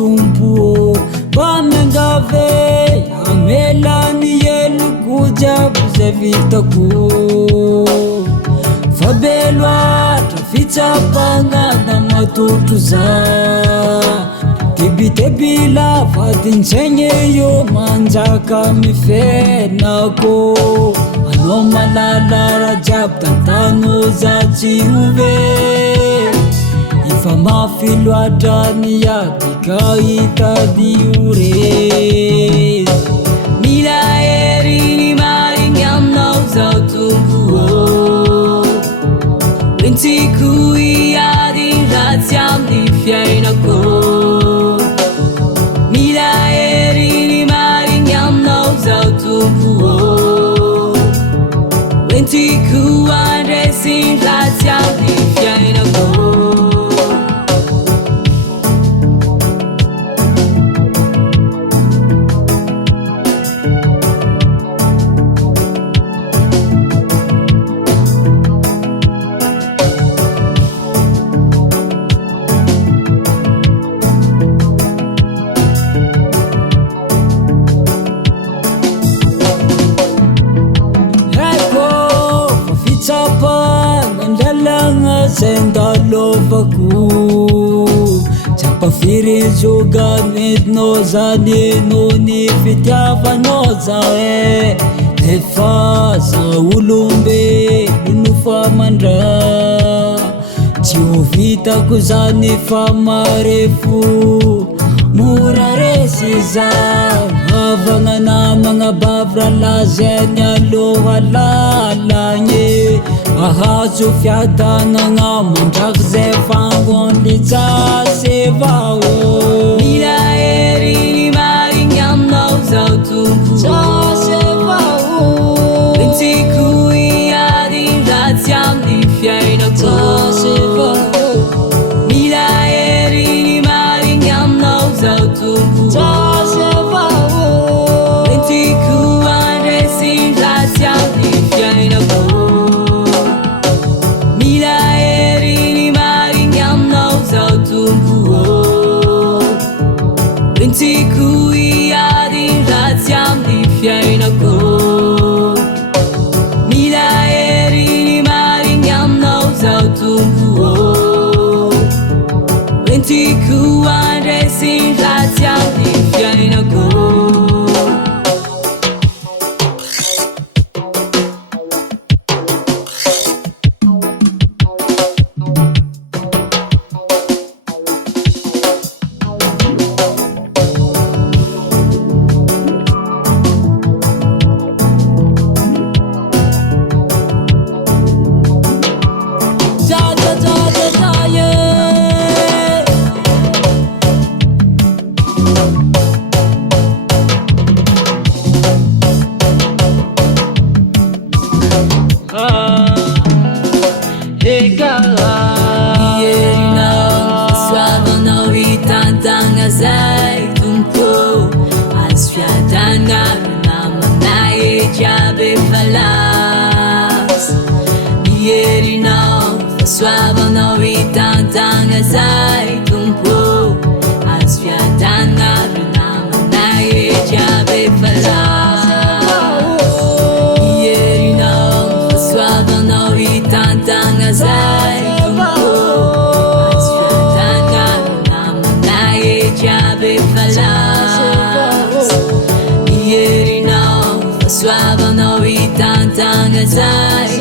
tumpo Pamengave Amelani yelu kuja buzevitako Fabelwa trafita panga na matutuza Tebila fatinchenye yo manjaka mifenako Ano malala rajab tantano za chiuve Ifa mafilo adani ya dikaita diure Mila erini maringam na uzautukuo Rintiku iadi ratiam di fiainako Mila erini maringam na uzautukuo Rintiku andresin ratiam di fiainako Senda lovaku Chapa firi juga mit no zani no ni fitiava no zae Nefa za ulumbe nufa mandra Chiovita kuzani famarefu Muraresi za Havangana mga bavra lazenya lohalalanye Ahazo fiadana nga mandrakze fangonliza sevao Mila erini maringam na uzautuku Za sevao Rintiku iadi ratiam di fiainako Za sevao Mila erini maringam na uzautuku Za sevao Rintiku andresin ratiam di fiainako Rintiku iadi ratiam di fiainako Mila erini maringam na uzautukuo Rintiku andresin ratiam di fiainako Zai tumpo asfiadanga namanae jabe falas Ieri no suava no vitantanga zai tumpo asfiadanga namanae jabe falas Ieri no suava no vitantanga zai Ieri no, suava no vitantanga zai